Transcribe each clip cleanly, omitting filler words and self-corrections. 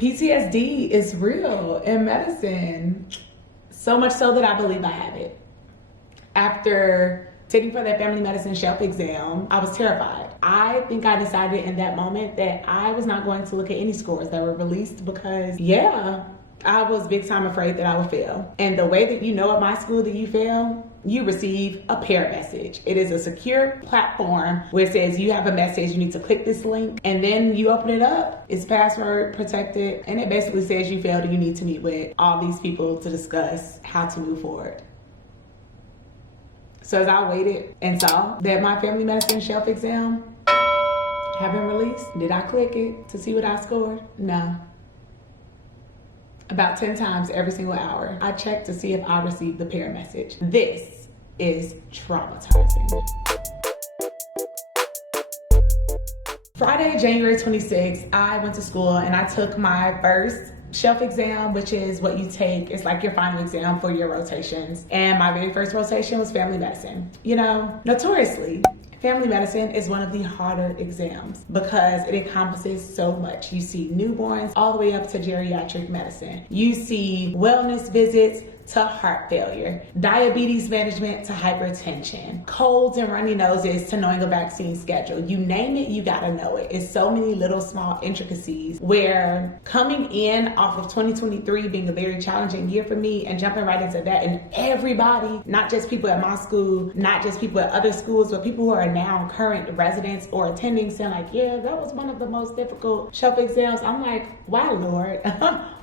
PTSD is real in medicine. So much so that I believe I have it. After sitting for that family medicine shelf exam, I was terrified. I think I decided in that moment that I was not going to look at any scores that were released because, I was big time afraid that I would fail. And the way that you know at my school that you fail, you receive a pair message. It is a secure platform where it says you have a message, you need to click this link, and then you open it up. It's password protected, and it basically says you failed and you need to meet with all these people to discuss how to move forward. So as I waited and saw that my family medicine shelf exam had been released, did I click it to see what I scored? No. About 10 times every single hour, I checked to see if I received the pair message. This is traumatizing. Friday, January 26th, I went to school and I took my first shelf exam, which is what you take. It's like your final exam for your rotations. And my very first rotation was family medicine. You know, notoriously, family medicine is one of the harder exams because it encompasses so much. You see newborns all the way up to geriatric medicine. You see wellness visits to heart failure, diabetes management to hypertension, colds and runny noses to knowing a vaccine schedule. You name it, you gotta know it. It's so many little small intricacies where coming in off of 2023 being a very challenging year for me and jumping right into that, and everybody, not just people at my school, not just people at other schools, but people who are now current residents or attending saying like, yeah, that was one of the most difficult shelf exams. I'm like, why, Lord?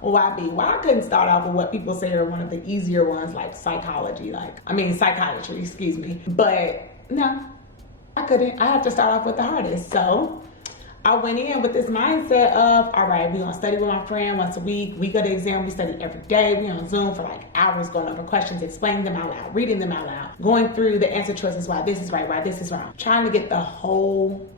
Why be? Why I couldn't start off with what people say are one of the easier ones, like psychology, psychiatry, excuse me. But no, I couldn't. I had to start off with the hardest. So I went in with this mindset of, all right, we're gonna study with my friend once a week. We go to exam, we study every day. We on Zoom for like hours going over questions, explaining them out loud, reading them out loud, going through the answer choices, why this is right, why this is wrong. Trying to get the whole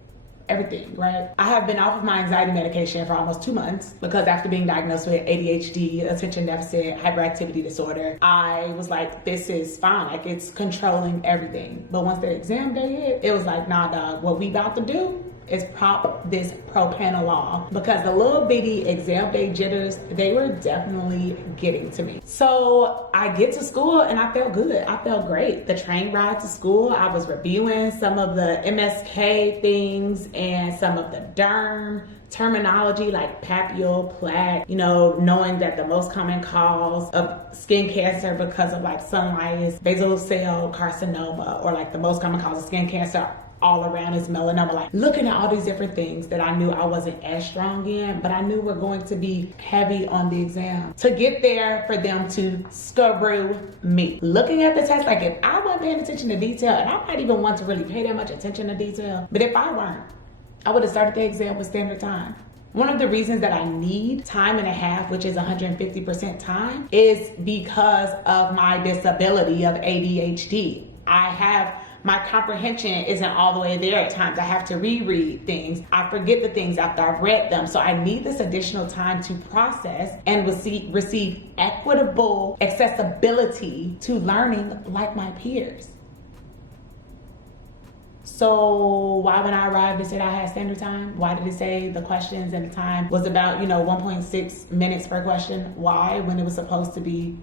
everything, right? I have been off of my anxiety medication for almost 2 months because after being diagnosed with ADHD, attention deficit hyperactivity disorder, I was like, this is fine. Like, it's controlling everything. But once the exam day hit, it was like, nah, dog, what we about to do is pop this propranolol, because the little bitty exam day jitters, they were definitely getting to me. So I get to school and I felt good. I felt great. The train ride to school, I was reviewing some of the MSK things and some of the derm terminology like papule, plaque, knowing that the most common cause of skin cancer because of like sunlight is basal cell carcinoma, or like the most common cause of skin cancer all around is melanoma. Like, looking at all these different things that I knew I wasn't as strong in, but I knew were going to be heavy on the exam. To get there for them to screw me. Looking at the test, like if I wasn't paying attention to detail, and I might even want to really pay that much attention to detail, but if I weren't, I would have started the exam with standard time. One of the reasons that I need time and a half, which is 150% time, is because of my disability of ADHD. My comprehension isn't all the way there at times. I have to reread things. I forget the things after I've read them. So I need this additional time to process and receive equitable accessibility to learning like my peers. So why, when I arrived, it said I had standard time? Why did it say the questions and the time was about, 1.6 minutes per question? Why, when it was supposed to be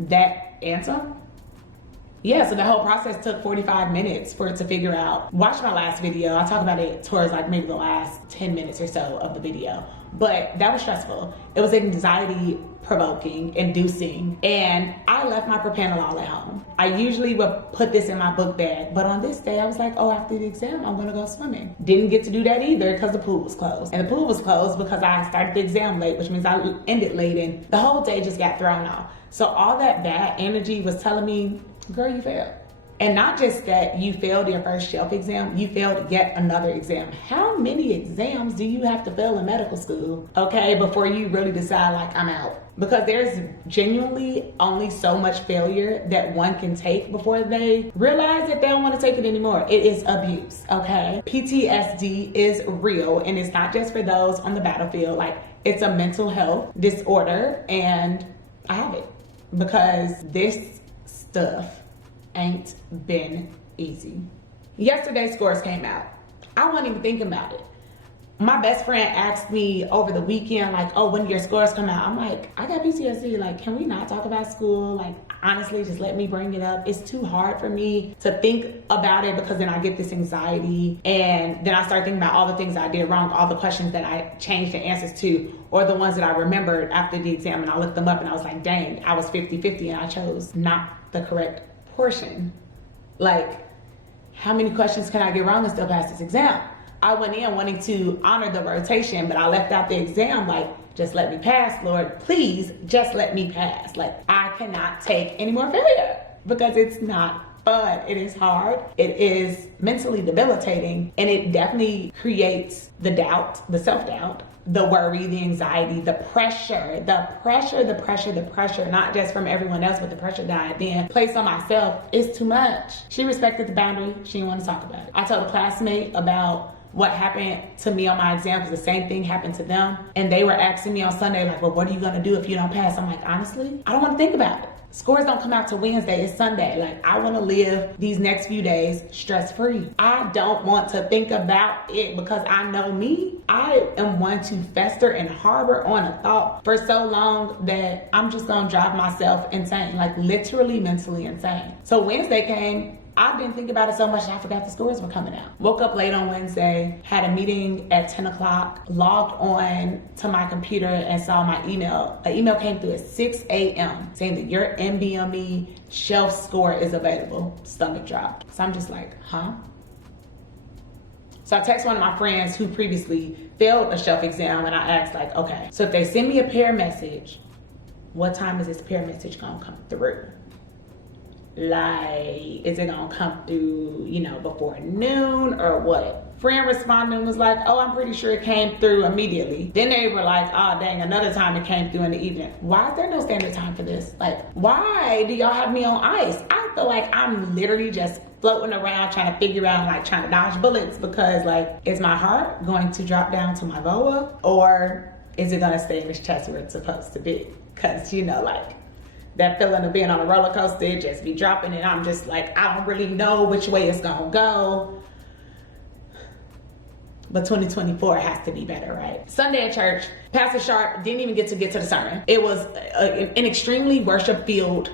that answer? Yeah, so the whole process took 45 minutes for it to figure out. Watch my last video. I talk about it towards like maybe the last 10 minutes or so of the video. But that was stressful. It was anxiety provoking, inducing, and I left my propranolol at home. I usually would put this in my book bag, but on this day I was like, oh, after the exam, I'm gonna go swimming. Didn't get to do that either because the pool was closed. And the pool was closed because I started the exam late, which means I ended late, and the whole day just got thrown off. So all that bad energy was telling me, girl, you failed. And not just that you failed your first shelf exam, you failed yet another exam. How many exams do you have to fail in medical school, okay, before you really decide like, I'm out? Because there's genuinely only so much failure that one can take before they realize that they don't want to take it anymore. It is abuse, okay? PTSD is real, and it's not just for those on the battlefield. Like, it's a mental health disorder, and I have it because this stuff ain't been easy. Yesterday's scores came out. I wasn't even thinking about it. My best friend asked me over the weekend, like, oh, when do your scores come out? I'm like, I got PTSD. Like, can we not talk about school? Like, honestly, just let me bring it up. It's too hard for me to think about it because then I get this anxiety. And then I start thinking about all the things I did wrong, all the questions that I changed the answers to, or the ones that I remembered after the exam. And I looked them up and I was like, dang, I was 50-50 and I chose not the correct portion. Like, how many questions can I get wrong and still pass this exam? I went in wanting to honor the rotation, but I left out the exam like, just let me pass, Lord. Please, just let me pass. Like, I cannot take any more failure because it's not fun. It is hard. It is mentally debilitating, and it definitely creates the doubt, the self-doubt, the worry, the anxiety, the pressure, not just from everyone else, but the pressure that I then place on myself is too much. She respected the boundary. She didn't want to talk about it. I told a classmate about what happened to me on my exam because the same thing happened to them. And they were asking me on Sunday, like, well, what are you going to do if you don't pass? I'm like, honestly, I don't want to think about it. Scores don't come out till Wednesday. It's Sunday. Like, I want to live these next few days stress-free. I don't want to think about it because I know me. I am one to fester and harbor on a thought for so long that I'm just going to drive myself insane, like literally mentally insane. So Wednesday came. I didn't think about it so much that I forgot the scores were coming out. Woke up late on Wednesday, had a meeting at 10 o'clock, logged on to my computer and saw my email. An email came through at 6 a.m. saying that your NBME shelf score is available. Stomach dropped. So I'm just like, huh? So I text one of my friends who previously failed a shelf exam and I asked like, okay, so if they send me a pair message, what time is this pair message gonna come through? Like, is it gonna come through, before noon or what? Friend responded and was like, oh, I'm pretty sure it came through immediately. Then they were like, oh, dang, another time it came through in the evening. Why is there no standard time for this? Like, why do y'all have me on ice? I feel like I'm literally just floating around trying to figure out, like, trying to dodge bullets because, like, is my heart going to drop down to my voa or is it gonna stay in this chest where it's supposed to be? Because, that feeling of being on a roller coaster, it just be dropping and I'm just like, I don't really know which way it's gonna go. But 2024 has to be better, right? Sunday at church, Pastor Sharp didn't even get to the sermon. It was an extremely worship-filled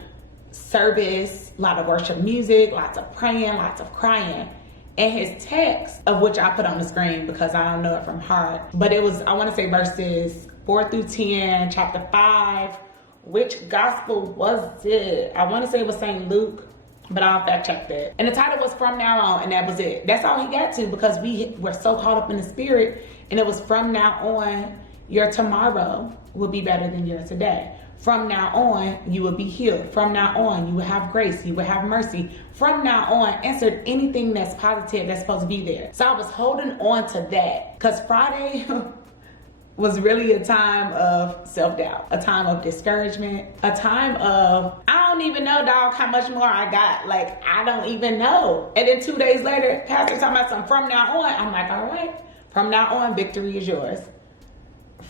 service, a lot of worship music, lots of praying, lots of crying. And his text, of which I put on the screen because I don't know it from heart, but it was, I wanna say verses 4 through 10, chapter 5, which gospel was it? I want to say it was St. Luke, but I'll fact check that. And the title was From Now On, and that was it. That's all he got to because we were so caught up in the spirit, and it was from now on, your tomorrow will be better than your today. From now on, you will be healed. From now on, you will have grace. You will have mercy. From now on, insert anything that's positive that's supposed to be there. So I was holding on to that because Friday was really a time of self-doubt, a time of discouragement, a time of, I don't even know, dog, how much more I got. Like, I don't even know. And then 2 days later, Pastor talking about something from now on. I'm like, all right, from now on, victory is yours.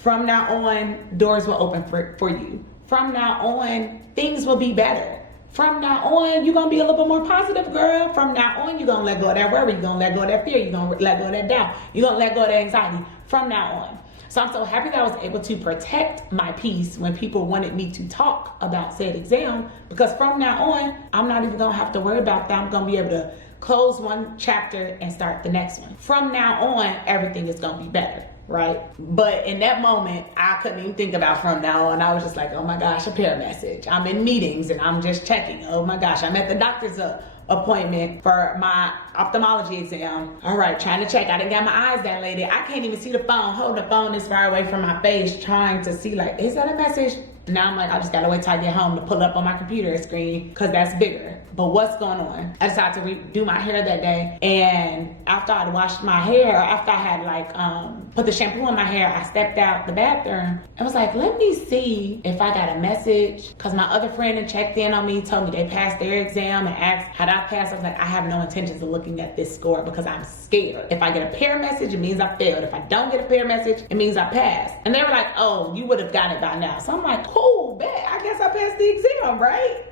From now on, doors will open for you. From now on, things will be better. From now on, you're gonna be a little bit more positive, girl. From now on, you're gonna let go of that worry. You're gonna let go of that fear. You're gonna let go of that doubt. You're gonna let go of that anxiety. From now on. So I'm so happy that I was able to protect my peace when people wanted me to talk about said exam, because from now on, I'm not even gonna have to worry about that. I'm gonna be able to close one chapter and start the next one. From now on, everything is gonna be better, right? But in that moment, I couldn't even think about from now on. I was just like, oh my gosh, a pair message. I'm in meetings and I'm just checking. Oh my gosh, I'm at the doctor's appointment for my ophthalmology exam. All right, trying to check. I didn't got my eyes dilated. I can't even see the phone. Holding the phone this far away from my face, trying to see, like, is that a message? Now I'm like, I just gotta wait till I get home to pull it up on my computer screen because that's bigger. But what's going on? I decided to redo my hair that day, and after I'd washed my hair, after I had put the shampoo in my hair, I stepped out the bathroom and was like, let me see if I got a message, because my other friend had checked in on me, told me they passed their exam and asked how I passed. I was like, I have no intentions of looking at this score because I'm scared. If I get a pair message, it means I failed. If I don't get a pair message, it means I passed. And they were like, oh, you would have gotten it by now. So I'm like, cool, bet. I guess I passed the exam, right?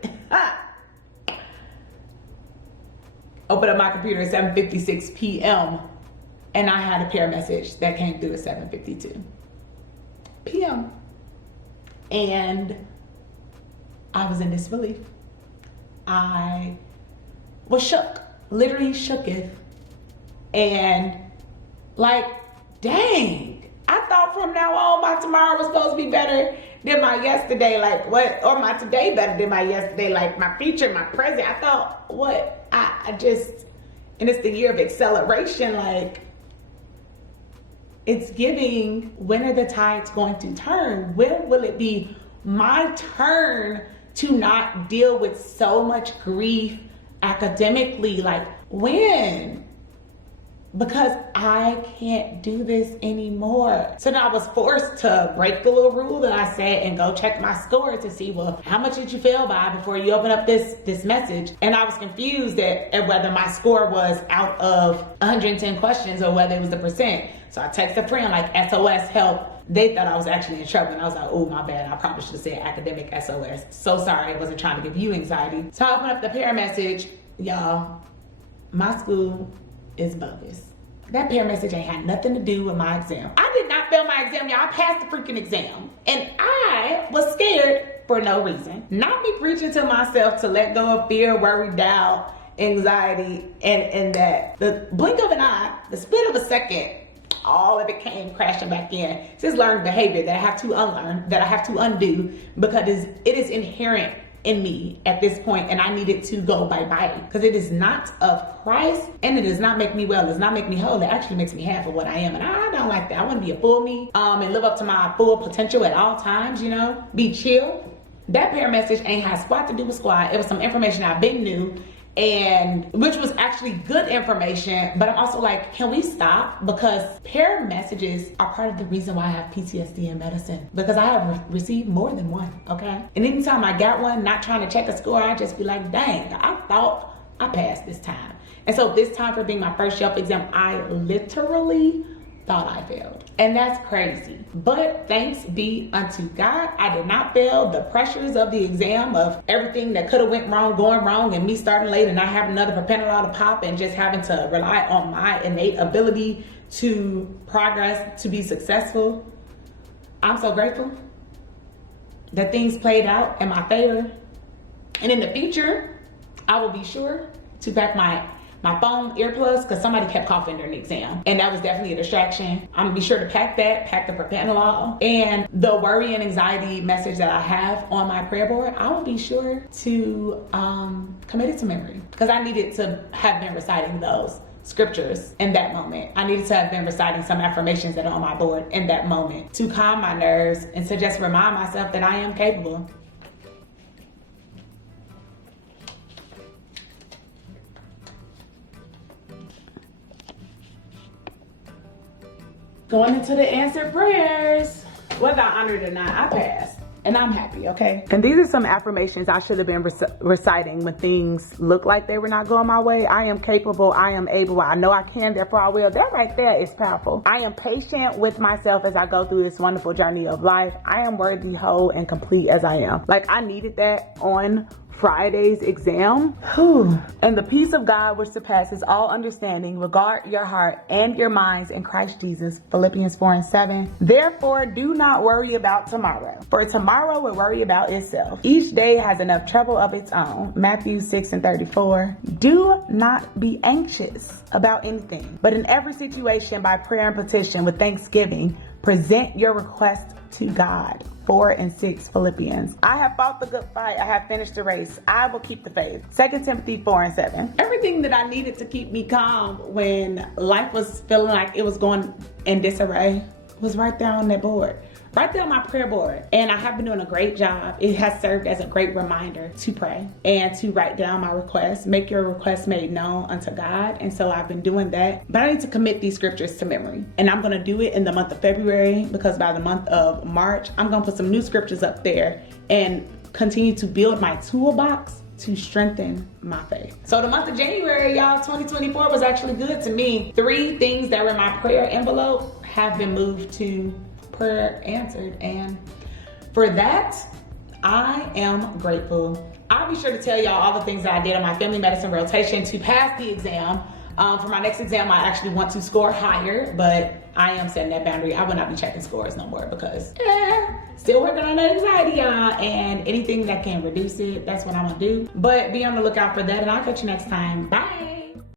Open up my computer at 7:56 p.m. And I had a prayer message that came through at 7:52 p.m. And I was in disbelief. I was shook, literally shooketh. And like, dang, I thought from now on my tomorrow was supposed to be better than my yesterday. Like what? Or my today better than my yesterday. Like my future, my present. I thought, what? I just, and it's the year of acceleration. Like, it's giving, when are the tides going to turn? When will it be my turn to not deal with so much grief academically? Like, when? Because I can't do this anymore. So now I was forced to break the little rule that I said and go check my score to see, well, how much did you fail by before you open up this message? And I was confused at whether my score was out of 110 questions or whether it was the percent. So I texted a friend like, SOS help. They thought I was actually in trouble, and I was like, oh, my bad. I probably should have said academic SOS. So sorry, I wasn't trying to give you anxiety. So I opened up the prayer message. Y'all, my school is bogus. That prayer message ain't had nothing to do with my exam. I did not fail my exam, y'all. I passed the freaking exam. And I was scared for no reason. Not me preaching to myself to let go of fear, worry, doubt, anxiety, and that the blink of an eye, the split of a second, all of it came crashing back in. It's this learned behavior that I have to unlearn, that I have to undo, because it is inherent in me at this point, and I need it to go bye-bye, because it is not of Christ, and it does not make me well. It does not make me whole. It actually makes me half of what I am, and I don't like that. I want to be a full me, and live up to my full potential at all times, you know, be chill. That prayer message ain't had squat to do with squat. It was some information I've been knew, and which was actually good information, but I'm also like, can we stop? Because prayer messages are part of the reason why I have PTSD in medicine, because I have received more than one, okay? And anytime I got one, not trying to check a score, I just be like, dang, I thought I passed this time. And so this time, for being my first shelf exam, I literally thought I failed. And that's crazy. But thanks be unto God, I did not fail. The pressures of the exam, of everything that could have went wrong, going wrong, and me starting late and not having another propenolol to pop and just having to rely on my innate ability to progress, to be successful. I'm so grateful that things played out in my favor. And in the future, I will be sure to pack my phone earplugs, because somebody kept coughing during the exam, and that was definitely a distraction. I'm gonna be sure to pack the propenolol, and the worry and anxiety message that I have on my prayer board, I will be sure to commit it to memory, because I needed to have been reciting those scriptures in that moment. I needed to have been reciting some affirmations that are on my board in that moment to calm my nerves and to just remind myself that I am capable. Going into the answered prayers. Whether I honored it or not, I passed. And I'm happy, okay? And these are some affirmations I should have been reciting when things look like they were not going my way. I am capable, I am able, I know I can, therefore I will. That right there is powerful. I am patient with myself as I go through this wonderful journey of life. I am worthy, whole, and complete as I am. Like, I needed that on Friday's exam. Whew. And the peace of God, which surpasses all understanding, regard your heart and your minds in Christ Jesus. Philippians 4:7. Therefore, do not worry about tomorrow, for tomorrow will worry about itself. Each day has enough trouble of its own. Matthew 6:34. Do not be anxious about anything, but in every situation, by prayer and petition with thanksgiving, present your request to God. 4:6 Philippians. I have fought the good fight. I have finished the race. I will keep the faith. 2 Timothy 4:7. Everything that I needed to keep me calm when life was feeling like it was going in disarray was right there on that board. Right there on my prayer board. And I have been doing a great job. It has served as a great reminder to pray and to write down my requests. Make your requests made known unto God. And so I've been doing that. But I need to commit these scriptures to memory. And I'm going to do it in the month of February, because by the month of March, I'm going to put some new scriptures up there and continue to build my toolbox to strengthen my faith. So the month of January, y'all, 2024 was actually good to me. 3 things that were in my prayer envelope have been moved to prayer answered, and for that I am grateful. I'll be sure to tell y'all all the things that I did on my family medicine rotation to pass the exam. For my next exam, I actually want to score higher, but I am setting that boundary. I will not be checking scores no more because still working on that anxiety, y'all, and anything that can reduce it, that's what I'm gonna do. But be on the lookout for that, and I'll catch you next time. Bye.